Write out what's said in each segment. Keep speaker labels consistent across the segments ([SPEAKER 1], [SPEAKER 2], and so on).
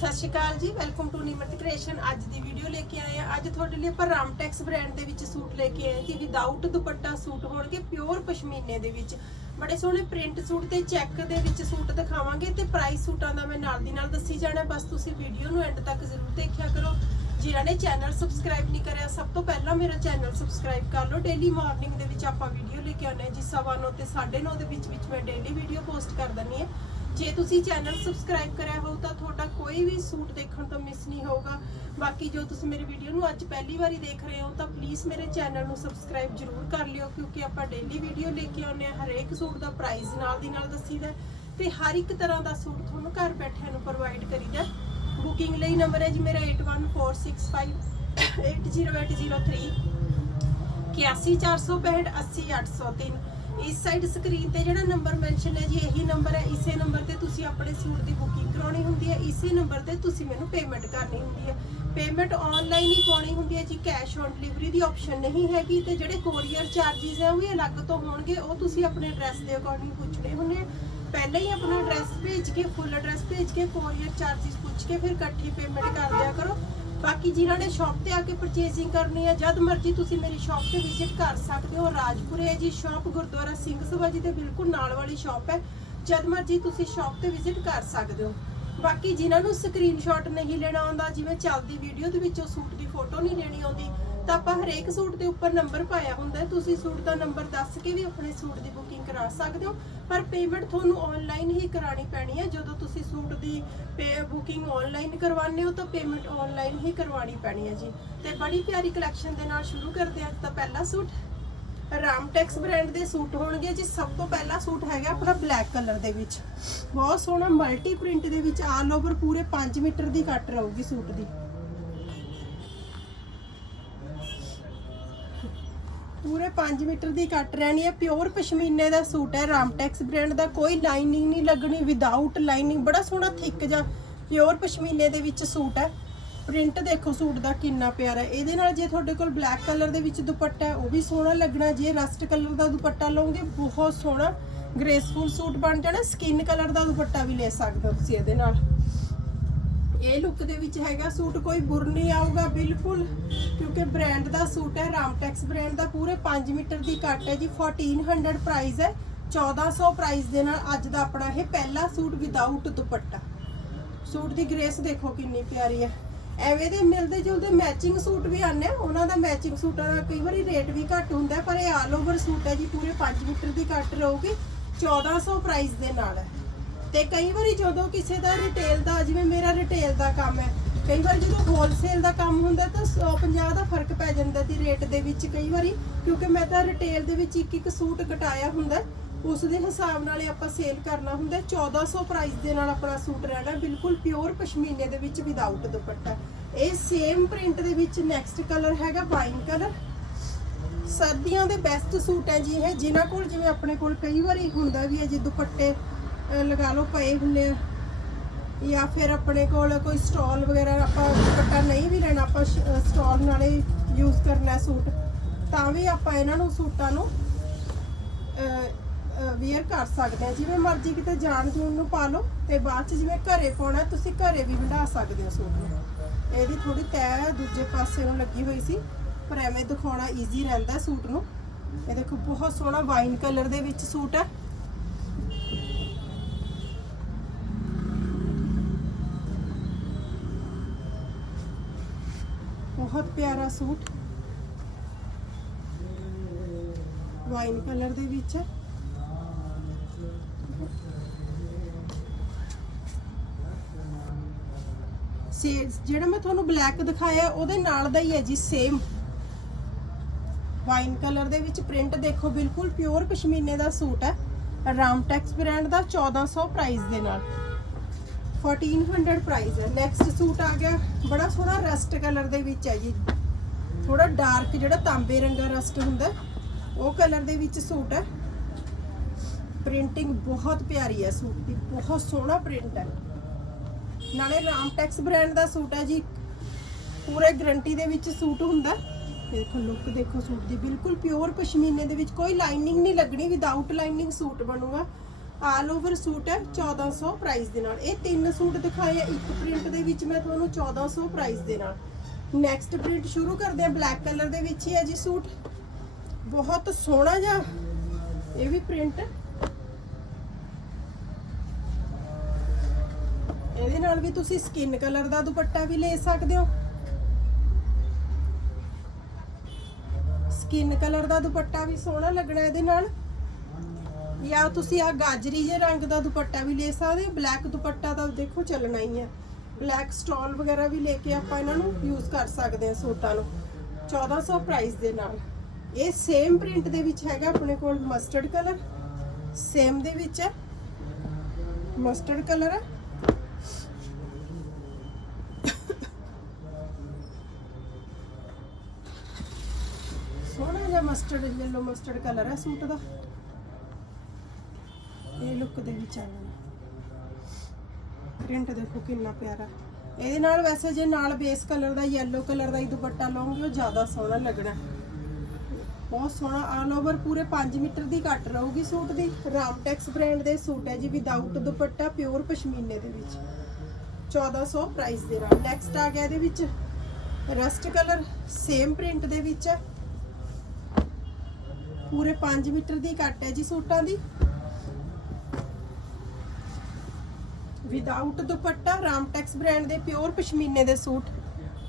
[SPEAKER 1] ਸਤਿ ਸ਼੍ਰੀ ਅਕਾਲ ਜੀ welcome to Nimrat creation ਅੱਜ ਦੀ ਵੀਡੀਓ ਲੈ ਕੇ ਆਏ ਆ ਅੱਜ ਤੁਹਾਡੇ ਲਈ ਆਪਾਂ ਰਾਮਟੈਕਸ ਬ੍ਰਾਂਡ ਦੇ ਵਿੱਚ ਸੂਟ ਲੈ ਕੇ ਆਏ ਜੀ। ਵਿਦਆਊਟ ਦੁਪੱਟਾ ਸੂਟ ਹੋਣਗੇ ਪਿਓਰ ਪਸ਼ਮੀਨੇ ਦੇ ਵਿੱਚ। ਬੜੇ ਸੋਹਣੇ ਪ੍ਰਿੰਟ ਸੂਟ ਤੇ ਚੈੱਕ ਦੇ ਵਿੱਚ ਸੂਟ ਦਿਖਾਵਾਂਗੇ ਤੇ ਪ੍ਰਾਈਸ ਸੂਟਾਂ ਦਾ ਮੈਂ ਨਾਲ ਦੀ ਨਾਲ ਦੱਸੀ ਜਾਣਾ। ਬਸ ਤੁਸੀਂ ਵੀਡੀਓ ਨੂੰ ਐਂਡ ਤੱਕ ਜ਼ਰੂਰ ਦੇਖਿਆ ਕਰੋ। ਜਿਨ੍ਹਾਂ ਨੇ ਚੈਨਲ ਸਬਸਕ੍ਰਾਈਬ ਨਹੀਂ ਕਰਿਆ, ਸਭ ਤੋਂ ਪਹਿਲਾਂ ਮੇਰਾ ਚੈਨਲ ਸਬਸਕ੍ਰਾਈਬ ਕਰ ਲਓ। ਡੇਲੀ ਮਾਰਨਿੰਗ ਦੇ ਵਿੱਚ ਆਪਾਂ ਵੀਡੀਓ ਲੈ ਕੇ ਆਉਂਦੇ ਹਾਂ ਜੀ। ਸਵਾ ਨੌ ਤੇ 9:30 ਦੇ ਵਿੱਚ ਵਿੱਚ ਮੈਂ ਡੇਲੀ ਵੀਡੀਓ ਪੋਸਟ ਕਰ ਦਿੰਦੀ ਹਾਂ। ਜੇ ਤੁਸੀਂ ਚੈਨਲ ਸਬਸਕ੍ਰਾਈਬ ਕਰਿਆ ਹੋ ਤਾਂ ਤੁਹਾਡਾ ਕੋਈ ਵੀ ਸੂਟ ਦੇਖਣ ਤੋਂ ਮਿਸ ਨਹੀਂ ਹੋਊਗਾ। ਬਾਕੀ ਜੋ ਤੁਸੀਂ ਮੇਰੀ ਵੀਡੀਓ ਨੂੰ ਅੱਜ ਪਹਿਲੀ ਵਾਰੀ ਦੇਖ ਰਹੇ ਹੋ ਤਾਂ ਪਲੀਜ਼ ਮੇਰੇ ਚੈਨਲ ਨੂੰ ਸਬਸਕ੍ਰਾਈਬ ਜ਼ਰੂਰ ਕਰ ਲਿਓ, ਕਿਉਂਕਿ ਆਪਾਂ ਡੇਲੀ ਵੀਡੀਓ ਲੈ ਕੇ ਆਉਂਦੇ ਹਾਂ, ਹਰੇਕ ਸੂਟ ਦਾ ਪ੍ਰਾਈਸ ਨਾਲ ਦੀ ਨਾਲ ਦੱਸੀਦਾ ਤੇ ਹਰ ਇੱਕ ਤਰ੍ਹਾਂ ਦਾ ਸੂਟ ਤੁਹਾਨੂੰ ਘਰ ਬੈਠਿਆਂ ਨੂੰ ਪ੍ਰੋਵਾਈਡ ਕਰੀਦਾ ਬੁਕਿੰਗ ਲਈ ਨੰਬਰ ਹੈ ਜੀ ਮੇਰਾ 8146580803 81465 80803 ਇਸ ਸਾਈਡ ਸਕਰੀਨ ਤੇ ਜਿਹੜਾ ਨੰਬਰ ਮੈਂਸ਼ਨ ਹੈ ਜੀ, ਇਹੀ ਨੰਬਰ ਹੈ। ਇਸੇ ਨੰਬਰ ਤੇ ਤੁਸੀਂ ਆਪਣੇ ਸੂਟ ਦੀ ਬੁਕਿੰਗ ਕਰਾਉਣੀ ਹੁੰਦੀ ਹੈ। ਇਸੇ ਨੰਬਰ ਤੇ ਤੁਸੀਂ ਮੈਨੂੰ ਪੇਮੈਂਟ ਕਰਨੀ ਹੁੰਦੀ ਹੈ। ਪੇਮੈਂਟ ਆਨਲਾਈਨ ਹੀ ਪਾਉਣੀ ਹੁੰਦੀ ਹੈ ਜੀ। ਕੈਸ਼ ਔਨ ਡਿਲੀਵਰੀ ਦੀ ਆਪਸ਼ਨ ਨਹੀਂ ਹੈਗੀ ਤੇ ਜਿਹੜੇ ਕੋਰੀਅਰ ਚਾਰजेस ਹੈ, ਉਹ ਵੀ ਅਲੱਗ ਤੋਂ ਹੋਣਗੇ। ਉਹ ਤੁਸੀਂ ਆਪਣੇ ਐਡਰੈਸ ਦੇ ਅਕੋਰਡਿੰਗ ਪੁੱਛਣੇ ਹੁੰਦੇ ਆ। ਪਹਿਲਾਂ ਹੀ ਆਪਣਾ ਐਡਰੈਸ ਭੇਜ ਕੇ ਫੁੱਲ ਐਡਰੈਸ ਭੇਜ ਕੇ ਕੋਰੀਅਰ ਚਾਰजेस ਪੁੱਛ ਕੇ ਫਿਰ ਇਕੱਠੀ ਪੇਮੈਂਟ ਕਰ ਦਿਆ ਕਰੋ। ਬਾਕੀ ਜਿਨ੍ਹਾਂ ਨੇ ਸ਼ਾਪ ਤੇ ਆ ਕੇ ਪਰਚੇਸਿੰਗ ਕਰਨੀ ਹੈ ਜਦ ਮਰਜ਼ੀ ਤੁਸੀਂ ਮੇਰੀ ਸ਼ਾਪ ਤੇ ਵਿਜ਼ਿਟ ਕਰ ਸਕਦੇ ਹੋ। ਰਾਜਪੁਰੇ ਹੈ ਜੀ ਸ਼ਾਪ ਗੁਰਦੁਆਰਾ ਸਿੰਘ ਸਭਾ ਜੀ ਦੇ ਬਿਲਕੁਲ ਨਾਲ ਵਾਲੀ ਸ਼ਾਪ ਹੈ। ਜਦ ਮਰਜ਼ੀ ਤੁਸੀਂ ਸ਼ਾਪ ਤੇ ਵਿਜ਼ਿਟ ਕਰ ਸਕਦੇ ਹੋ। ਬਾਕੀ ਜਿਨ੍ਹਾਂ ਨੂੰ ਸਕਰੀਨਸ਼ਾਟ ਨਹੀਂ ਲੈਣਾ ਆਉਂਦਾ, ਜਿਵੇਂ ਚੱਲਦੀ ਵੀਡੀਓ ਦੇ ਵਿੱਚੋਂ ਸੂਟ ਦੀ ਫੋਟੋ ਨਹੀਂ ਲੈਣੀ ਆਉਂਦੀ, ਤਾਂ ਆਪਾਂ ਹਰੇਕ ਸੂਟ ਦੇ ਉੱਪਰ ਨੰਬਰ ਪਾਇਆ ਹੁੰਦਾ ਤੁਸੀਂ ਸੂਟ ਦਾ ਨੰਬਰ ਦੱਸ ਕੇ ਵੀ ਆਪਣੇ ਸੂਟ ਦੀ ਬੁਕਿੰਗ ਕਰਾ ਸਕਦੇ ਹੋ। ਪਰ ਪੇਮੈਂਟ ਤੁਹਾਨੂੰ ਆਨਲਾਈਨ ਹੀ ਕਰਾਣੀ ਪੈਣੀ ਹੈ। ਜਦੋਂ ਤੁਸੀਂ ਸੂਟ ਦੀ ਬੁਕਿੰਗ ਆਨਲਾਈਨ ਕਰਵਾਉਂਦੇ ਹੋ ਤਾਂ ਪੇਮੈਂਟ ਆਨਲਾਈਨ ਹੀ ਕਰਵਾਣੀ ਪੈਣੀ ਹੈ ਜੀ। ਤੇ ਬੜੀ ਪਿਆਰੀ ਕਲੈਕਸ਼ਨ ਦੇ ਨਾਲ ਸ਼ੁਰੂ ਕਰਦੇ ਹਾਂ। ਅੱਜ ਦਾ ਪਹਿਲਾ ਸੂਟ ਰਾਮਟੈਕਸ ਬ੍ਰਾਂਡ ਦੇ ਸੂਟ ਹੋਣਗੇ ਜੀ। ਸਭ ਤੋਂ ਪਹਿਲਾ ਸੂਟ ਹੈਗਾ ਆਪਣਾ ਬਲੈਕ ਕਲਰ ਦੇ ਵਿੱਚ। ਬਹੁਤ ਸੋਹਣਾ ਮਲਟੀ ਪ੍ਰਿੰਟ ਦੇ ਵਿੱਚ ਆਲ ਓਵਰ ਪੂਰੇ 5 ਮੀਟਰ ਦੀ ਕੱਟ ਰਹੂਗੀ ਸੂਟ ਦੀ। 5 ਮੀਟਰ ਦੀ ਕੱਟ ਰਹਿਣੀ ਹੈ। ਪਿਓਰ ਪਸ਼ਮੀਨੇ ਦਾ ਸੂਟ ਹੈ। ਰਾਮਟੈਕਸ ਬ੍ਰਾਂਡ ਦਾ ਕੋਈ ਲਾਈਨਿੰਗ ਨਹੀਂ ਲੱਗਣੀ ਵਿਦਆਊਟ ਲਾਈਨਿੰਗ ਬੜਾ ਸੋਹਣਾ, ਥਿੱਕ ਜਾਂ ਪਿਓਰ ਪਸ਼ਮੀਨੇ ਦੇ ਵਿੱਚ ਸੂਟ ਹੈ। ਪ੍ਰਿੰਟ ਦੇਖੋ ਸੂਟ ਦਾ ਕਿੰਨਾ ਪਿਆਰਾ ਇਹਦੇ ਨਾਲ ਜੇ ਤੁਹਾਡੇ ਕੋਲ ਬਲੈਕ ਕਲਰ ਦੇ ਵਿੱਚ ਦੁਪੱਟਾ ਹੈ, ਉਹ ਵੀ ਸੋਹਣਾ ਲੱਗਣਾ। ਜੇ ਰਸਟ ਕਲਰ ਦਾ ਦੁਪੱਟਾ ਲਓਗੇ, ਬਹੁਤ ਸੋਹਣਾ ਗ੍ਰੇਸਫੁਲ ਸੂਟ ਬਣ ਜਾਣਾ। ਸਕਿਨ ਕਲਰ ਦਾ ਦੁਪੱਟਾ ਵੀ ਲੈ ਸਕਦੇ ਹੋ ਤੁਸੀਂ ਇਹਦੇ ਨਾਲ। ਇਹ ਲੁੱਕ ਦੇ ਵਿੱਚ ਹੈਗਾ ਸੂਟ ਕੋਈ ਬੁਰ ਨਹੀਂ ਆਊਗਾ, ਬਿਲਕੁਲ। ਕਿਉਂਕਿ ਬ੍ਰਾਂਡ ਦਾ ਸੂਟ ਹੈ, ਰਾਮਟੈਕਸ ਬ੍ਰਾਂਡ ਦਾ, ਪੂਰੇ 5 ਮੀਟਰ ਦੀ ਕੱਟ ਹੈ ਜੀ। 1400 ਪ੍ਰਾਈਸ ਹੈ। 1400 ਪ੍ਰਾਈਸ ਦੇ ਨਾਲ ਅੱਜ ਦਾ ਆਪਣਾ ਇਹ ਪਹਿਲਾ ਸੂਟ ਵਿਦਆਊਟ ਦੁਪੱਟਾ। ਸੂਟ ਦੀ ਗ੍ਰੇਸ ਦੇਖੋ ਕਿੰਨੀ ਪਿਆਰੀ ਹੈ। ਐਵੇਂ ਦੇ ਮਿਲਦੇ ਜੁਲਦੇ ਮੈਚਿੰਗ ਸੂਟ ਵੀ ਆਨੇ ਆ। ਉਹਨਾਂ ਦਾ ਮੈਚਿੰਗ ਸੂਟਾਂ ਦਾ ਕਈ ਵਾਰੀ ਰੇਟ ਵੀ ਘੱਟ ਹੁੰਦਾ, ਪਰ ਇਹ ਆਲ ਓਵਰ ਸੂਟ ਹੈ ਜੀ। ਪੂਰੇ 5 ਮੀਟਰ ਦੀ ਕੱਟ ਰਹੂਗੀ। 1400 ਪ੍ਰਾਈਸ ਦੇ ਨਾਲ ਹੈ। ਤੇ ਕਈ ਵਾਰੀ ਜਦੋਂ ਕਿਸੇ ਦਾ ਰਿਟੇਲ ਦਾ, ਜਿਵੇਂ ਮੇਰਾ ਰਿਟੇਲ ਦਾ ਕੰਮ ਹੈ, ਕਈ ਵਾਰ ਜਦੋਂ ਹੋਲਸੇਲ ਦਾ ਕੰਮ ਹੁੰਦਾ ਤਾਂ 150 ਦਾ ਫ਼ਰਕ ਪੈ ਜਾਂਦਾ ਦੀ ਰੇਟ ਦੇ ਵਿੱਚ ਕਈ ਵਾਰੀ, ਕਿਉਂਕਿ ਮੈਂ ਤਾਂ ਰਿਟੇਲ ਦੇ ਵਿੱਚ ਇੱਕ ਇੱਕ ਸੂਟ ਕਟਾਇਆ ਹੁੰਦਾ ਉਸ ਦੇ ਹਿਸਾਬ ਨਾਲ ਆਪਾਂ ਸੇਲ ਕਰਨਾ ਹੁੰਦਾ 1400 ਪ੍ਰਾਈਸ ਦੇ ਨਾਲ ਆਪਣਾ ਸੂਟ ਰਹਿਣਾ, ਬਿਲਕੁਲ ਪਿਓਰ ਪਸ਼ਮੀਨੇ ਦੇ ਵਿੱਚ ਵਿਦਆਊਟ ਦੁਪੱਟਾ। ਇਹ ਸੇਮ ਪ੍ਰਿੰਟ ਦੇ ਵਿੱਚ ਨੈਕਸਟ ਕਲਰ ਹੈਗਾ ਵਾਈਨ ਕਲਰ ਸਰਦੀਆਂ ਦੇ ਬੈਸਟ ਸੂਟ ਹੈ ਜੀ ਇਹ, ਜਿਨ੍ਹਾਂ ਕੋਲ ਜਿਵੇਂ ਆਪਣੇ ਕੋਲ ਕਈ ਵਾਰੀ ਹੁੰਦਾ ਵੀ ਹੈ ਜੀ ਦੁਪੱਟੇ ਲਗਾ ਲਓ ਪਏ ਹੁੰਦੇ ਆ। ਜਾਂ ਫਿਰ ਆਪਣੇ ਕੋਲ ਕੋਈ ਸਟਾਲ ਵਗੈਰਾ ਆਪਾਂ ਦੁਪੱਟਾ ਨਹੀਂ ਵੀ ਲੈਣਾ, ਆਪਾਂ ਸਟਾਲ ਨਾਲੇ ਯੂਜ਼ ਕਰਨਾ ਸੂਟ, ਤਾਂ ਵੀ ਆਪਾਂ ਇਹਨਾਂ ਨੂੰ ਸੂਟਾਂ ਨੂੰ ਵੇਅਰ ਕਰ ਸਕਦੇ ਆ ਜਿਵੇਂ ਮਰਜ਼ੀ ਕਿਤੇ ਜਾਣ ਜੂਣ ਨੂੰ ਪਾ ਲਓ ਤੇ ਬਾਅਦ ਚ ਜਿਵੇਂ ਘਰੇ ਪਾਉਣਾ, ਤੁਸੀਂ ਘਰੇ ਵੀ ਵੰਡਾ ਸਕਦੇ ਹੋ ਸੂਟ ਨੂੰ। ਇਹਦੀ ਥੋੜੀ ਤੈ ਦੂਜੇ ਪਾਸੇ ਨੂੰ ਲੱਗੀ ਹੋਈ ਸੀ, ਪਰ ਐਵੇਂ ਦਿਖਾਉਣਾ ਈਜ਼ੀ ਰਹਿੰਦਾ ਸੂਟ ਨੂੰ। ਇਹ ਦੇਖੋ, ਬਹੁਤ ਸੋਹਣਾ ਵਾਈਨ ਕਲਰ ਦੇ ਵਿੱਚ ਸੂਟ ਹੈ। ਬਹੁਤ ਪਿਆਰਾ ਸੂਟ। ਵਾਈਨ ਕਲਰ ਦੇ ਵਿੱਚ ਹੈ। ਸੇ ਜਿਹੜਾ ਮੈਂ ਤੁਹਾਨੂੰ ਬਲੈਕ ਦਿਖਾਇਆ, ਉਹਦੇ ਨਾਲ ਦਾ ਹੀ ਹੈ ਜੀ ਸੇਮ ਵਾਈਨ ਕਲਰ ਦੇ ਵਿੱਚ ਪ੍ਰਿੰਟ ਦੇਖੋ, ਬਿਲਕੁਲ ਪਿਓਰ ਪਸ਼ਮੀਨੇ ਦਾ ਸੂਟ ਹੈ। ਰਾਮਟੈਕਸ ਬ੍ਰਾਂਡ ਦਾ 1400 ਪ੍ਰਾਈਸ ਦੇ ਨਾਲ। 1400 ਪ੍ਰਾਈਸ ਹੈ। ਨੈਕਸਟ ਸੂਟ ਆ ਗਿਆ। ਬੜਾ ਸੋਹਣਾ ਰਸਟ ਕਲਰ ਦੇ ਵਿੱਚ ਹੈ ਜੀ। ਥੋੜਾ ਡਾਰਕ ਜਿਹੜਾ ਤਾਂਬੇ ਰੰਗਾ ਰਸਟ ਹੁੰਦਾ, ਉਹ ਕਲਰ ਦੇ ਵਿੱਚ ਸੂਟ ਹੈ। ਪ੍ਰਿੰਟਿੰਗ ਬਹੁਤ ਪਿਆਰੀ ਹੈ ਸੂਟ ਦੀ। ਬਹੁਤ ਸੋਹਣਾ ਪ੍ਰਿੰਟ ਹੈ। ਨਾਲੇ ਰਾਮਟੈਕਸ ਬ੍ਰਾਂਡ ਦਾ ਸੂਟ ਹੈ ਜੀ। ਪੂਰੇ ਗਰੰਟੀ ਦੇ ਵਿੱਚ ਸੂਟ ਹੁੰਦਾ। ਦੇਖੋ ਲੁੱਕ ਦੇਖੋ ਸੂਟ ਦੀ। ਬਿਲਕੁਲ ਪਿਓਰ ਪਸ਼ਮੀਨੇ ਦੇ ਵਿੱਚ ਕੋਈ ਲਾਈਨਿੰਗ ਨਹੀਂ ਲੱਗਣੀ। ਵਿਦਆਊਟ ਲਾਈਨਿੰਗ ਸੂਟ ਬਣੂਗਾ। ਆਲ ਓਵਰ ਸੂਟ ਹੈ 1400 ਪ੍ਰਾਈਸ ਦੇ ਨਾਲ। ਇਹ ਤਿੰਨ ਸੂਟ ਦਿਖਾਏ ਆ, ਇੱਕ ਪ੍ਰਿੰਟ ਦੇ ਵਿੱਚ ਮੈਂ ਤੁਹਾਨੂੰ 1400 ਪ੍ਰਾਈਸ ਦੇ ਨਾਲ। ਨੈਕਸਟ ਪ੍ਰਿੰਟ ਸ਼ੁਰੂ ਕਰਦੇ ਆ ਬਲੈਕ ਕਲਰ ਦੇ ਵਿੱਚ ਹੀ ਹੈ ਜੀ ਸੂਟ। ਬਹੁਤ ਸੋਹਣਾ ਜਿਹਾ, ਇਹ ਵੀ ਪ੍ਰਿੰਟ ਇਹਦੇ ਨਾਲ ਵੀ ਤੁਸੀਂ ਸਕਿਨ ਕਲਰ ਦਾ ਦੁਪੱਟਾ ਵੀ ਲੈ ਸਕਦੇ ਹੋ। ਸਕਿਨ ਕਲਰ ਦਾ ਦੁਪੱਟਾ ਵੀ ਸੋਹਣਾ ਲੱਗਣਾ ਇਹਦੇ ਨਾਲ। ਜਾਂ ਤੁਸੀਂ ਆ ਗਾਜਰੀ ਜੇ ਰੰਗ ਦਾ ਦੁਪੱਟਾ ਵੀ ਲੈ ਸਕਦੇ ਹੋ ਬਲੈਕ ਦੁਪੱਟਾ ਤਾਂ ਦੇਖੋ ਚੱਲਣਾ ਹੀ ਹੈ। ਬਲੈਕ ਸਟਾਲ ਵਗੈਰਾ ਵੀ ਲੈ ਕੇ ਆਪਾਂ ਇਹਨਾਂ ਨੂੰ ਯੂਜ਼ ਕਰ ਸਕਦੇ ਹਾਂ ਸੂਟਾਂ ਨੂੰ। 1400 ਪ੍ਰਾਈਸ ਦੇ ਨਾਲ। ਇਹ ਸੇਮ ਪ੍ਰਿੰਟ ਦੇ ਵਿੱਚ ਹੈਗਾ ਆਪਣੇ ਕੋਲ ਮਸਟਰਡ ਕਲਰ ਸੇਮ ਦੇ ਵਿੱਚ ਹੈ। ਮਸਟਰਡ ਕਲਰ ਹੈ। ਸੋਹਣਾ ਜਿਹਾ ਮਸਟਰਡ ਯੈਲੋ ਮਸਟਰਡ ਕਲਰ ਹੈ ਸੂਟ ਦਾ। ਇਹ ਲੁੱਕ ਦੇ ਵਿੱਚ ਆ ਗਿਆ ਪ੍ਰਿੰਟ ਦੇਖੋ ਕਿੰਨਾ ਪਿਆਰਾ। ਇਹਦੇ ਨਾਲ ਵੈਸੇ ਜੇ ਨਾਲ ਬੇਸ ਕਲਰ ਦਾ ਯੈਲੋ ਕਲਰ ਦਾ ਹੀ ਦੁਪੱਟਾ ਲਾਉਂਗੇ, ਉਹ ਜ਼ਿਆਦਾ ਸੋਹਣਾ ਲੱਗਣਾ। ਬਹੁਤ ਸੋਹਣਾ ਆਲ ਓਵਰ ਪੂਰੇ 5 ਮੀਟਰ ਦੀ ਕੱਟ ਰਹੂਗੀ ਸੂਟ ਦੀ। ਰਾਮਟੈਕਸ ਬ੍ਰਾਂਡ ਦੇ ਸੂਟ ਹੈ ਜੀ ਵਿਦਆਊਟ ਦੁਪੱਟਾ ਪਿਓਰ ਪਸ਼ਮੀਨੇ ਦੇ ਵਿੱਚ। 1400 ਪ੍ਰਾਈਸ ਦੇ ਨਾਲ। ਨੈਕਸਟ ਆ ਗਿਆ ਇਹਦੇ ਵਿੱਚ। ਰਸਟ ਕਲਰ ਸੇਮ ਪ੍ਰਿੰਟ ਦੇ ਵਿੱਚ ਹੈ। ਪੂਰੇ 5 ਮੀਟਰ ਦੀ ਕੱਟ ਹੈ ਜੀ ਸੂਟਾਂ ਦੀ। ਵਿਦਆਊਟ ਦੁਪੱਟਾ ਰਾਮਟੈਕਸ ਬ੍ਰਾਂਡ ਦੇ ਪਿਓਰ ਪਸ਼ਮੀਨੇ ਦੇ ਸੂਟ।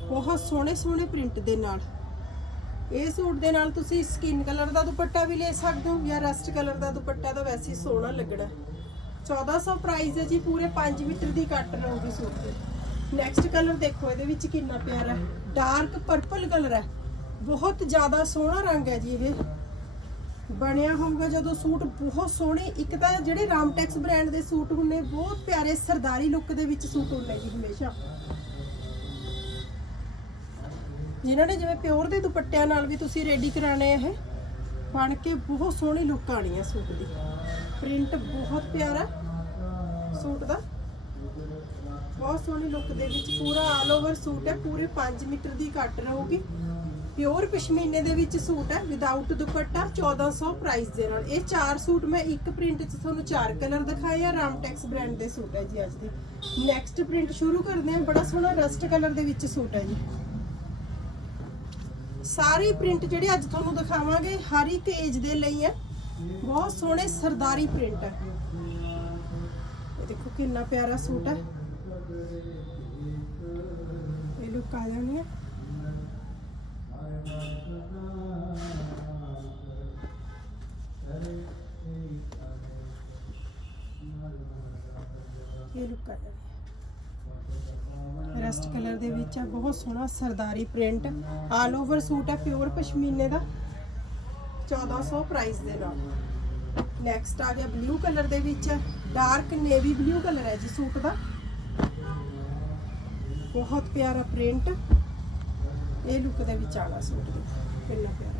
[SPEAKER 1] ਬਹੁਤ ਸੋਹਣੇ ਸੋਹਣੇ ਪ੍ਰਿੰਟ ਦੇ ਨਾਲ। ਇਹ ਸੂਟ ਦੇ ਨਾਲ ਤੁਸੀਂ ਸਕਿਨ ਕਲਰ ਦਾ ਦੁਪੱਟਾ ਵੀ ਲੈ ਸਕਦੇ ਹੋ ਜਾਂ ਰਸਟ ਕਲਰ ਦਾ ਦੁਪੱਟਾ ਤਾਂ ਵੈਸੇ ਹੀ ਸੋਹਣਾ ਲੱਗਣਾ। 1400 ਪ੍ਰਾਈਸ ਹੈ ਜੀ, ਪੂਰੇ 5 ਮੀਟਰ ਦੀ ਕੱਟ ਰਹੂਗੀ ਸੂਟ ਦੀ ਨੈਕਸਟ ਕਲਰ ਦੇਖੋ, ਇਹਦੇ ਵਿੱਚ ਕਿੰਨਾ ਪਿਆਰਾ ਹੈ। ਡਾਰਕ ਪਰਪਲ ਕਲਰ ਹੈ। ਬਹੁਤ ਜ਼ਿਆਦਾ ਸੋਹਣਾ ਰੰਗ ਹੈ ਜੀ ਇਹ। ਬਣਿਆ ਹੋਊਗਾ ਜਦੋਂ ਸੂਟ ਬਹੁਤ ਸੋਹਣੇ, ਇੱਕ ਤਾਂ ਜਿਹੜੇ ਰਾਮਟੈਕਸ ਬ੍ਰਾਂਡ ਦੇ ਸੂਟ ਹੁੰਨੇ ਬਹੁਤ ਪਿਆਰੇ ਸਰਦਾਰੀ ਲੁੱਕ ਦੇ ਵਿੱਚ ਸੂਟ ਹੁੰਨੇ ਜੀ ਹਮੇਸ਼ਾ। ਜਿਨ੍ਹਾਂ ਨੇ ਜਿਵੇਂ ਪਿਓਰ ਦੇ ਦੁਪੱਟਿਆਂ ਨਾਲ ਵੀ ਤੁਸੀਂ ਰੈਡੀ ਕਰਾਣੇ ਇਹ, ਬਣ ਕੇ ਬਹੁਤ ਸੋਹਣੀ ਲੁੱਕ ਆਣੀ ਹੈ ਸੂਟ ਦੀ। ਪ੍ਰਿੰਟ ਬਹੁਤ ਪਿਆਰਾ ਸੂਟ ਦਾ। ਬਹੁਤ ਸੋਹਣੀ ਲੁੱਕ ਦੇ ਵਿੱਚ ਪੂਰਾ ਆਲ ਓਵਰ ਸੂਟ ਹੈ, ਪੂਰੇ 5 ਮੀਟਰ ਦੀ ਕੱਟ ਰਹੂਗੀ। ਪਿਓਰ ਪਸ਼ਮੀਨੇ ਦੇ ਵਿੱਚ ਸੂਟ ਹੈ ਵਿਦਆਊਟ ਦੁਪੱਟਾ 1400 ਪ੍ਰਾਈਸ ਦੇ ਨਾਲ। ਇਹ ਚਾਰ ਸੂਟ ਮੈਂ ਇੱਕ ਪ੍ਰਿੰਟ 'ਚ ਤੁਹਾਨੂੰ ਚਾਰ ਕਲਰ ਦਿਖਾਏ ਆ ਰਾਮਟੈਕਸ ਬ੍ਰਾਂਡ ਦੇ ਸੂਟ ਹੈ ਜੀ ਅੱਜ ਦੀ। ਨੈਕਸਟ ਪ੍ਰਿੰਟ ਸ਼ੁਰੂ ਕਰਦੇ ਹਾਂ, ਬੜਾ ਸੋਹਣਾ ਰਸਟ ਕਲਰ ਦੇ ਵਿੱਚ ਸੂਟ ਹੈ ਜੀ। ਸਾਰੇ ਪ੍ਰਿੰਟ ਜਿਹੜੇ ਅੱਜ ਤੁਹਾਨੂੰ ਦਿਖਾਵਾਂਗੇ, ਹਰ ਇੱਕ ਏਜ ਦੇ ਲਈ ਹੈ। ਬਹੁਤ ਸੋਹਣੇ ਸਰਦਾਰੀ ਪ੍ਰਿੰਟ ਹੈ। ਇਹ ਦੇਖੋ ਕਿੰਨਾ ਪਿਆਰਾ ਸੂਟ ਹੈ। ਇਹ ਲੁੱਕ ਆ ਜਾਣੀ ਹੈ। ਇਹ ਲੁੱਕ ਆ ਜਾਣੀ ਹੈ ਕਲਰ ਦੇ ਵਿੱਚ ਆ, ਬਹੁਤ ਸੋਹਣਾ ਸਰਦਾਰੀ ਪ੍ਰਿੰਟ ਆਲ ਓਵਰ ਸੂਟ ਹੈ ਪਿਓਰ ਪਸ਼ਮੀਨੇ ਦਾ। 1400 ਪ੍ਰਾਈਸ ਦੇ ਨਾਲ। ਨੈਕਸਟ ਆ ਗਿਆ ਬਲੂ ਕਲਰ ਦੇ ਵਿੱਚ। ਡਾਰਕ ਨੇਵੀ ਬਲੂ ਕਲਰ ਹੈ ਜੀ ਸੂਟ ਦਾ। ਬਹੁਤ ਪਿਆਰਾ ਪ੍ਰਿੰਟ ਇਹ ਲੁੱਕ ਦੇ ਵਿੱਚ ਆਣਾ ਸੂਟ ਦੀ ਕਿੰਨਾ ਪਿਆਰਾ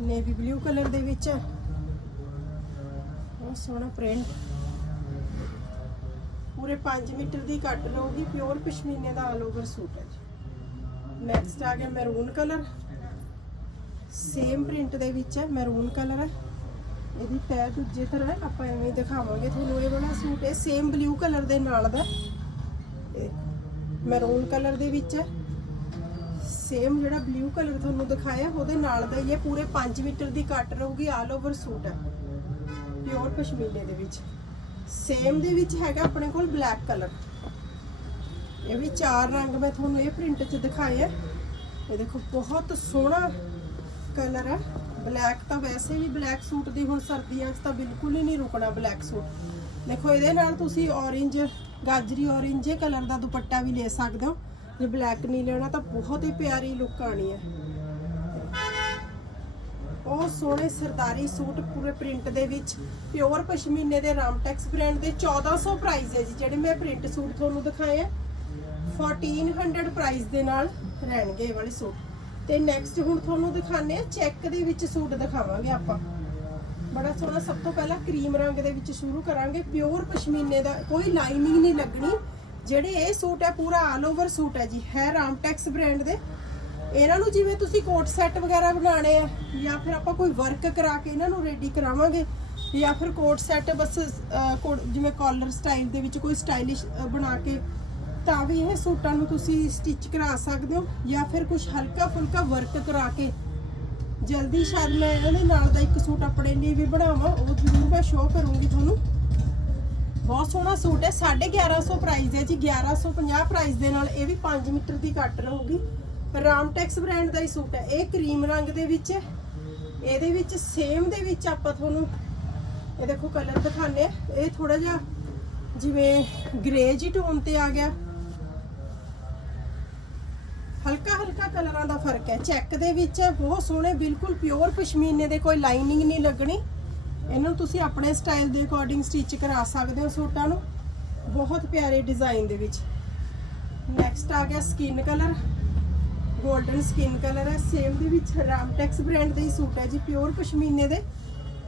[SPEAKER 1] ਨੇਵੀ ਬਲੂ ਕਲਰ ਦੇ ਵਿੱਚ ਹੈ। ਬਹੁਤ ਸੋਹਣਾ ਪ੍ਰਿੰਟ ਪੂਰੇ 5 ਮੀਟਰ ਦੀ ਕੱਟ ਰਹੂਗੀ ਪਿਓਰ ਪਸ਼ਮੀਨੇ ਦਾ ਆਲ ਓਵਰ ਸੂਟ ਹੈ ਜੀ। ਨੈਕਸਟ ਆ ਗਿਆ ਮੈਰੂਨ ਕਲਰ ਸੇਮ ਪ੍ਰਿੰਟ ਦੇ ਵਿੱਚ ਹੈ ਮੈਰੂਨ ਕਲਰ ਹੈ। ਇਹਦੀ ਤੈ ਦੂਜੇ ਤਰ੍ਹਾਂ ਆਪਾਂ ਐਵੇਂ ਦਿਖਾਵਾਂਗੇ। ਤੁਹਾਨੂੰ ਇਹ ਵਾਲਾ ਸੂਟ ਹੈ ਸੇਮ ਬਲੂ ਕਲਰ ਦੇ ਨਾਲ ਦਾ ਇਹ ਮੈਰੂਨ ਕਲਰ ਦੇ ਵਿੱਚ ਹੈ। ਸੇਮ ਜਿਹੜਾ ਬਲੂ ਕਲਰ ਤੁਹਾਨੂੰ ਦਿਖਾਇਆ, ਉਹਦੇ ਨਾਲ ਦਾ ਹੀ ਹੈ। ਪੂਰੇ 5 ਮੀਟਰ ਦੀ ਕੱਟ ਰਹੂਗੀ ਆਲ ਓਵਰ ਸੂਟ ਹੈ। ਪਿਓਰ ਪਸ਼ਮੀਨੇ ਦੇ ਵਿੱਚ। ਸੇਮ ਦੇ ਵਿੱਚ ਹੈਗਾ ਆਪਣੇ ਕੋਲ ਬਲੈਕ ਕਲਰ। ਇਹ ਵੀ ਚਾਰ ਰੰਗ ਮੈਂ ਤੁਹਾਨੂੰ ਇਹ ਪ੍ਰਿੰਟ 'ਚ ਦਿਖਾਏ ਆ ਇਹ ਦੇਖੋ, ਬਹੁਤ ਸੋਹਣਾ ਕਲਰ ਹੈ। ਬਲੈਕ ਤਾਂ ਵੈਸੇ ਵੀ ਬਲੈਕ ਸੂਟ ਦੀ ਹੁਣ ਸਰਦੀਆਂ 'ਚ ਤਾਂ ਬਿਲਕੁਲ ਹੀ ਨਹੀਂ ਰੁਕਣਾ ਬਲੈਕ ਸੂਟ। ਦੇਖੋ, ਇਹਦੇ ਨਾਲ ਤੁਸੀਂ orange ਗਾਜਰੀ, orange ਕਲਰ ਦਾ ਦੁਪੱਟਾ ਵੀ ਲੈ ਸਕਦੇ ਹੋ। ਜੇ ਬਲੈਕ ਨਹੀਂ ਲੈਣਾ ਤਾਂ ਬਹੁਤ ਹੀ ਪਿਆਰੀ ਲੁੱਕ ਆਣੀ ਹੈ। ਬਹੁਤ ਸੋਹਣੇ ਸਰਦਾਰੀ ਸੂਟ ਪੂਰੇ ਪ੍ਰਿੰਟ ਦੇ ਵਿੱਚ ਪਿਓਰ ਪਸ਼ਮੀਨੇ ਦੇ ਰਾਮਟੈਕਸ ਬ੍ਰਾਂਡ ਦੇ 1400 ਪ੍ਰਾਈਸ ਹੈ ਜੀ, ਜਿਹੜੇ ਮੈਂ ਪ੍ਰਿੰਟ ਸੂਟ ਤੁਹਾਨੂੰ ਦਿਖਾਏ ਆ। 1400 ਪ੍ਰਾਈਸ ਦੇ ਨਾਲ ਰਹਿਣਗੇ ਇਹ ਵਾਲੇ ਸੂਟ। ਤੇ ਨੈਕਸਟ ਹੁਣ ਤੁਹਾਨੂੰ ਦਿਖਾਣੇ ਆ ਚੈੱਕ ਦੇ ਵਿੱਚ ਸੂਟ ਦਿਖਾਵਾਂਗੇ ਆਪਾਂ। ਬੜਾ ਸੋਹਣਾ ਸਭ ਤੋਂ ਪਹਿਲਾਂ ਕਰੀਮ ਰੰਗ ਦੇ ਵਿੱਚ ਸ਼ੁਰੂ ਕਰਾਂਗੇ। ਪਿਓਰ ਪਸ਼ਮੀਨੇ ਦਾ ਕੋਈ ਲਾਈਨਿੰਗ ਨਹੀਂ ਲੱਗਣੀ। ਜਿਹੜੇ ਇਹ ਸੂਟ ਹੈ ਪੂਰਾ ਆਲ ਓਵਰ ਸੂਟ ਹੈ ਜੀ ਹੈ ਰਾਮਟੈਕਸ ਬ੍ਰਾਂਡ ਦੇ। ਇਹਨਾਂ ਨੂੰ ਜਿਵੇਂ ਤੁਸੀਂ ਕੋਟ ਸੈੱਟ ਵਗੈਰਾ ਬਣਾਣੇ ਆ ਜਾਂ ਫਿਰ ਆਪਾਂ ਕੋਈ ਵਰਕ ਕਰਾ ਕੇ ਇਹਨਾਂ ਨੂੰ ਰੈਡੀ ਕਰਾਵਾਂਗੇ ਜਾਂ ਫਿਰ ਕੋਟ ਸੈੱਟ ਬਸ ਅਹ, ਜਿਵੇਂ ਕਾਲਰ ਸਟਾਈਲ ਦੇ ਵਿੱਚ ਕੋਈ ਸਟਾਈਲਿਸ਼ ਬਣਾ ਕੇ ਤਾਂ ਵੀ ਇਹ ਸੂਟਾਂ ਨੂੰ ਤੁਸੀਂ ਸਟਿਚ ਕਰਾ ਸਕਦੇ ਹੋ ਜਾਂ ਫਿਰ ਕੁਝ ਹਲਕਾ ਫੁਲਕਾ ਵਰਕ ਕਰਾ ਕੇ ਜਲਦੀ ਸ਼ਾਇਦ ਮੈਂ ਇਹਦੇ ਨਾਲ ਦਾ ਇੱਕ ਸੂਟ ਆਪਣੇ ਲਈ ਵੀ ਬਣਾਵਾਂ, ਉਹ ਜ਼ਰੂਰ ਮੈਂ ਸ਼ੋਅ ਕਰੂੰਗੀ ਤੁਹਾਨੂੰ। ਬਹੁਤ ਸੋਹਣਾ ਸੂਟ ਹੈ 1150 ਪ੍ਰਾਈਸ ਹੈ ਜੀ 1150 ਪ੍ਰਾਈਸ ਦੇ ਨਾਲ ਇਹ ਵੀ 5 ਮੀਟਰ ਦੀ ਕੱਟ ਰਹੂਗੀ। ਰਾਮਟੈਕਸ ਬ੍ਰਾਂਡ ਦਾ ਹੀ ਸੂਟ ਹੈ, ਇਹ ਕਰੀਮ ਰੰਗ ਦੇ ਵਿੱਚ ਹੈ, ਇਹਦੇ ਵਿੱਚ ਸੇਮ ਦੇ ਵਿੱਚ ਆਪਾਂ ਤੁਹਾਨੂੰ, ਇਹ ਦੇਖੋ ਕਲਰ ਦਿਖਾਣੇ ਆ ਇਹ ਥੋੜਾ ਜਿਹਾ ਜਿਵੇਂ ਗ੍ਰੇ ਜੀ ਟੋਨ ਤੇ ਆ ਗਿਆ। ਹਲਕਾ ਹਲਕਾ ਕਲਰਾਂ ਦਾ ਫ਼ਰਕ ਹੈ। ਚੈੱਕ ਦੇ ਵਿੱਚ ਹੈ, ਬਹੁਤ ਸੋਹਣੇ, ਬਿਲਕੁਲ ਪਿਓਰ ਪਸ਼ਮੀਨੇ ਦੇ ਕੋਈ ਲਾਈਨਿੰਗ ਨਹੀਂ ਲੱਗਣੀ। ਇਹਨਾਂ ਨੂੰ ਤੁਸੀਂ ਆਪਣੇ ਸਟਾਈਲ ਦੇ ਅਕੋਰਡਿੰਗ ਸਟਿਚ ਕਰਾ ਸਕਦੇ ਹੋ ਸੂਟਾਂ ਨੂੰ। ਬਹੁਤ ਪਿਆਰੇ ਡਿਜ਼ਾਈਨ ਦੇ ਵਿੱਚ। ਨੈਕਸਟ ਆ ਗਿਆ skin colour golden skin colour ਹੈ। ਸੇਮ ਦੇ ਵਿੱਚ ਰਾਮਟੈਕਸ ਬ੍ਰਾਂਡ ਦੇ ਹੀ ਸੂਟ ਹੈ ਜੀ ਪਿਓਰ ਪਸ਼ਮੀਨੇ ਦੇ।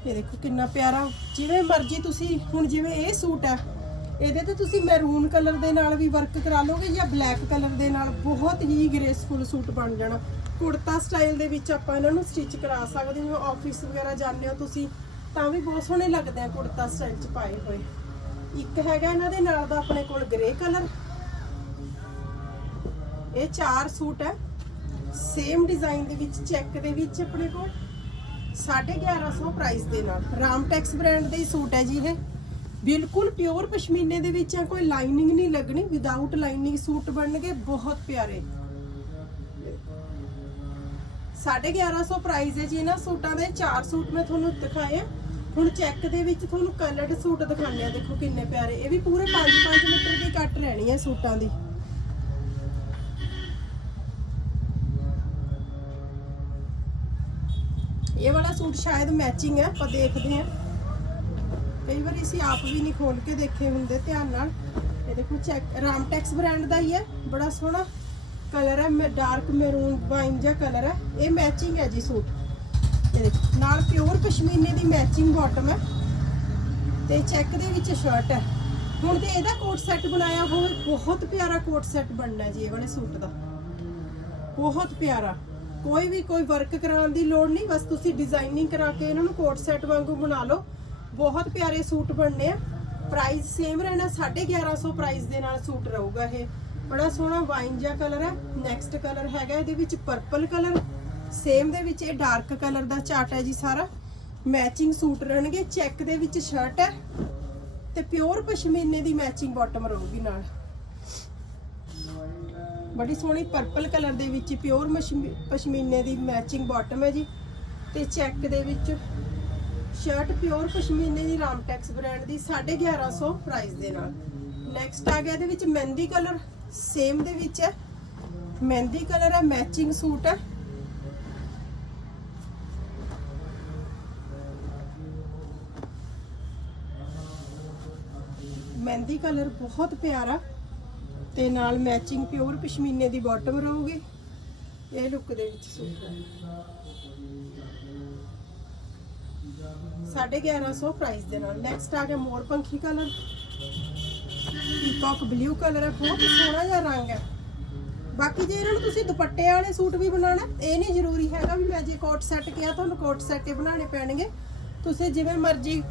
[SPEAKER 1] ਇਹ ਦੇਖੋ ਕਿੰਨਾ ਪਿਆਰਾ। ਜਿਵੇਂ ਮਰਜ਼ੀ ਤੁਸੀਂ, ਹੁਣ ਜਿਵੇਂ ਇਹ ਸੂਟ ਹੈ ਇਹਦੇ ਤੇ ਤੁਸੀਂ ਮੈਰੂਨ ਕਲਰ ਦੇ ਨਾਲ ਵੀ ਵਰਕ ਕਰਾ ਲੋਗੇ ਜਾਂ ਬਲੈਕ ਕਲਰ ਦੇ ਨਾਲ ਬਹੁਤ ਹੀ ਗ੍ਰੇਸਫੁਲ ਸੂਟ ਬਣ ਜਾਣਾ। ਕੁੜਤਾ ਸਟਾਈਲ ਦੇ ਵਿੱਚ ਆਪਾਂ ਇਹਨਾਂ ਨੂੰ ਸਟਿਚ ਕਰਾ ਸਕਦੇ ਜਿਵੇਂ ਆਫਿਸ ਵਗੈਰਾ ਜਾਂਦੇ ਹੋ ਤੁਸੀਂ, ਤਾਂ ਵੀ ਬਹੁਤ ਸੋਹਣੇ ਲੱਗਦੇ ਆ ਕੁੜਤਾ ਸਟਾਈਲ ਚ ਪਾਏ ਹੋਏ। ਇੱਕ ਹੈਗਾ ਇਹਨਾਂ ਦੇ ਨਾਲ ਦਾ ਆਪਣੇ ਕੋਲ ਗ੍ਰੇ ਕਲਰ ਇਹ ਚਾਰ ਸੂਟ ਹੈ। ਸੇਮ ਡਿਜ਼ਾਈਨ ਦੇ ਵਿੱਚ ਚੈੱਕ ਦੇ ਵਿੱਚ ਆਪਣੇ ਕੋਲ। 1150 ਪ੍ਰਾਈਸ ਦੇ ਨਾਲ। ਰਾਮਟੈਕਸ ਬ੍ਰਾਂਡ ਦੇ ਹੀ ਸੂਟ ਹੈ ਜੀ ਇਹ। ਬਿਲਕੁਲ ਪਿਓਰ ਪਸ਼ਮੀਨੇ ਦੇ ਵਿੱਚ ਹੈ, ਕੋਈ ਲਾਈਨਿੰਗ ਨਹੀਂ ਲੱਗਣੀ ਵਿਦਆਊਟ ਲਾਈਨਿੰਗ ਸੂਟ ਬਣਨਗੇ, ਬਹੁਤ ਪਿਆਰੇ। 1150 ਪ੍ਰਾਈਸ ਹੈ ਜੀ ਇਹਨਾਂ ਸੂਟਾਂ ਦੇ, ਚਾਰ ਸੂਟ ਮੈਂ ਤੁਹਾਨੂੰ ਦਿਖਾਏ। ਆ ਹੁਣ ਚੈੱਕ ਦੇ ਵਿੱਚ ਤੁਹਾਨੂੰ ਕਲਰਡ ਸੂਟ ਦਿਖਾਣੇ ਆ ਦੇਖੋ ਕਿੰਨੇ ਪਿਆਰੇ। ਇਹ ਵੀ ਪੂਰੇ 5-5 ਮੀਟਰ ਦੀ ਕੱਟ ਰਹਿਣੀ ਹੈ ਸੂਟਾਂ ਦੀ। ਇਹ ਵਾਲਾ ਸੂਟ ਸ਼ਾਇਦ ਮੈਚਿੰਗ ਹੈ, ਆਪਾਂ ਦੇਖਦੇ ਹਾਂ। ਕਈ ਵਾਰੀ ਅਸੀਂ ਆਪ ਵੀ ਨਹੀਂ ਖੋਲ ਕੇ ਦੇਖੇ ਹੁੰਦੇ ਧਿਆਨ ਨਾਲ। ਇਹ ਦੇਖੋ ਚੈੱਕ ਰਾਮਟੈਕਸ ਬ੍ਰਾਂਡ ਦਾ ਹੀ ਹੈ, ਬੜਾ ਸੋਹਣਾ ਕਲਰ ਹੈ, ਮੈਂ, ਡਾਰਕ ਮੈਰੂਨ ਵਾਈਨ ਜਿਹਾ ਕਲਰ ਹੈ। ਇਹ ਮੈਚਿੰਗ ਹੈ ਜੀ ਸੂਟ। ਇਹ ਦੇਖੋ, ਨਾਲ ਪਿਓਰ ਪਸ਼ਮੀਨੇ ਦੀ ਮੈਚਿੰਗ ਬਾਟਮ ਹੈ। ਤੇ ਚੈੱਕ ਦੇ ਵਿੱਚ ਸ਼ਰਟ ਹੈ। ਹੁਣ ਤੇ ਇਹਦਾ ਕੋਟ ਸੈੱਟ ਬਣਾਇਆ ਹੋਵੇ, ਬਹੁਤ ਪਿਆਰਾ ਕੋਟ ਸੈੱਟ ਬਣਨਾ ਜੀ ਇਹ ਵਾਲੇ ਸੂਟ ਦਾ। ਬਹੁਤ ਪਿਆਰਾ। ਕੋਈ ਵੀ ਕੋਈ ਵਰਕ ਕਰਾਉਣ ਦੀ ਲੋੜ ਨਹੀਂ, ਬਸ ਤੁਸੀਂ ਡਿਜ਼ਾਈਨਿੰਗ ਕਰਾ ਕੇ ਇਹਨਾਂ ਨੂੰ ਕੋਟ ਸੈੱਟ ਵਾਂਗੂ ਬਣਾ ਲਓ। ਬਹੁਤ ਪਿਆਰੇ ਸੂਟ ਬਣਨੇ ਆ। ਪ੍ਰਾਈਸ ਸੇਮ ਰਹਿਣਾ 1150 ਪ੍ਰਾਈਸ ਦੇ ਨਾਲ ਸੂਟ ਰਹੂਗਾ ਇਹ। ਬੜਾ ਸੋਹਣਾ ਵਾਈਨ ਜਿਹਾ ਕਲਰ ਹੈ। ਨੈਕਸਟ ਕਲਰ ਹੈਗਾ ਇਹਦੇ ਵਿੱਚ ਪਰਪਲ ਕਲਰ ਸੇਮ ਦੇ ਵਿੱਚ ਇਹ ਡਾਰਕ ਕਲਰ ਦਾ ਚਾਟ ਹੈ ਜੀ ਸਾਰਾ। ਮੈਚਿੰਗ ਸੂਟ ਰਹਿਣਗੇ। ਚੈੱਕ ਦੇ ਵਿੱਚ ਸ਼ਰਟ ਹੈ। ਤੇ ਪਿਓਰ ਪਸ਼ਮੀਨੇ ਦੀ ਮੈਚਿੰਗ ਬਾਟਮ ਰਹੂਗੀ ਨਾਲ। ਬੜੀ ਸੋਹਣੀ ਪਰਪਲ ਕਲਰ ਦੇ ਵਿੱਚ ਪਿਓਰ ਪਸ਼ਮੀਨੇ ਦੀ ਮੈਚਿੰਗ ਬਾਟਮ ਹੈ ਜੀ। ਤੇ ਚੈੱਕ ਦੇ ਵਿੱਚ ਸ਼ਰਟ ਪਿਓਰ ਪਸ਼ਮੀਨੇ ਦੀ ਰਾਮਟੈਕਸ ਬ੍ਰਾਂਡ ਦੀ 1150 ਪ੍ਰਾਈਸ ਦੇ ਨਾਲ। ਨੈਕਸਟ ਆ ਗਿਆ ਇਹਦੇ ਵਿੱਚ ਮਹਿੰਦੀ ਕਲਰ ਸੇਮ ਦੇ ਵਿੱਚ ਹੈ। ਮਹਿੰਦੀ ਕਲਰ ਹੈ ਮੈਚਿੰਗ ਸੂਟ ਹੈ। ਮਹਿੰਦੀ ਕਲਰ ਬਹੁਤ ਪਿਆਰਾ, ਤੇ ਨਾਲ ਮੈਚਿੰਗ ਪਿਓਰ ਪਸ਼ਮੀਨੇ ਦੀ ਬਾਟਮ ਰਹੂਗੀ। ਇਹ ਲੁੱਕ ਦੇ ਵਿੱਚ ਸੂਟ ਹੈ। 1150 ਪ੍ਰਾਈਸ ਦੇ ਨਾਲ। ਨੈਕਸਟ ਆ ਗਿਆ ਮੋਰ ਪੰਖੀ ਕਲਰ ਪੀਕੌਕ ਬਲੂ ਕਲਰ ਹੈ ਬਹੁਤ ਸੋਹਣਾ ਜਿਹਾ ਰੰਗ ਹੈ ਬਾਕੀ ਜੇ ਇਹਨਾਂ ਨੂੰ ਤੁਸੀਂ ਦੁਪੱਟੇ ਵਾਲੇ ਸੂਟ ਵੀ ਬਣਾਉਣਾ, ਇਹ ਨਹੀਂ ਜ਼ਰੂਰੀ ਹੈਗਾ ਵੀ ਮੈਂ ਜੇ ਕੋਟ ਸੈੱਟ ਕਿਹਾ, ਤੁਹਾਨੂੰ ਕੋਟ ਸੈੱਟ ਹੀ ਬਣਾਉਣੇ ਪੈਣਗੇ। ਤੁਸੀਂ ਜਿਵੇਂ ਮਰਜ਼ੀ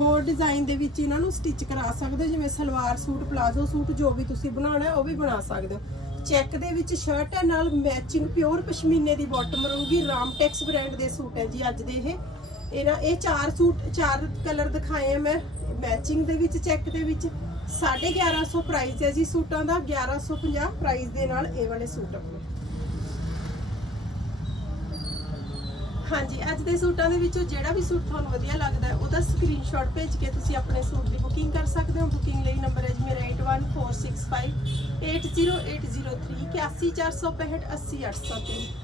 [SPEAKER 1] ਹੋਰ ਡਿਜ਼ਾਈਨ ਦੇ ਵਿੱਚ ਇਹਨਾਂ ਨੂੰ ਸਟਿਚ ਕਰਾ ਸਕਦੇ ਹੋ, ਜਿਵੇਂ ਸਲਵਾਰ ਸੂਟ ਪਲਾਜ਼ੋ ਸੂਟ, ਜੋ ਵੀ ਤੁਸੀਂ ਬਣਾਉਣਾ, ਉਹ ਵੀ ਬਣਾ ਸਕਦੇ ਹੋ। ਚੈੱਕ ਦੇ ਵਿੱਚ ਸ਼ਰਟ ਹੈ ਨਾਲ ਮੈਚਿੰਗ ਪਿਓਰ ਪਸ਼ਮੀਨੇ ਦੀ ਬਾਟਮ ਰਹੂਗੀ। ਰਾਮਟੈਕਸ ਬ੍ਰਾਂਡ ਦੇ ਸੂਟ ਹੈ ਜੀ ਅੱਜ ਦੇ ਇਹ। ਇਹਨਾਂ ਇਹ ਚਾਰ ਸੂਟ, ਚਾਰ ਕਲਰ ਦਿਖਾਏ ਆ ਮੈਂ। ਮੈਚਿੰਗ ਦੇ ਵਿੱਚ ਚੈੱਕ ਦੇ ਵਿੱਚ। 1150 ਪ੍ਰਾਈਸ ਹੈ ਜੀ ਸੂਟਾਂ ਦਾ 1150 ਪ੍ਰਾਈਸ ਦੇ ਨਾਲ ਇਹ ਵਾਲੇ ਸੂਟ। ਆਪਣੇ ਹਾਂਜੀ, ਅੱਜ ਦੇ ਸੂਟਾਂ ਦੇ ਵਿੱਚੋਂ ਜਿਹੜਾ ਵੀ ਸੂਟ ਤੁਹਾਨੂੰ ਵਧੀਆ ਲੱਗਦਾ ਹੈ, ਉਹਦਾ ਸਕਰੀਨਸ਼ਾਟ ਭੇਜ ਕੇ ਤੁਸੀਂ ਆਪਣੇ ਸੂਟ ਦੀ ਬੁਕਿੰਗ ਕਰ ਸਕਦੇ ਹੋ। ਬੁਕਿੰਗ ਲਈ ਨੰਬਰ ਹੈ ਜੀ ਮੇਰਾ 8146580803 81465 80803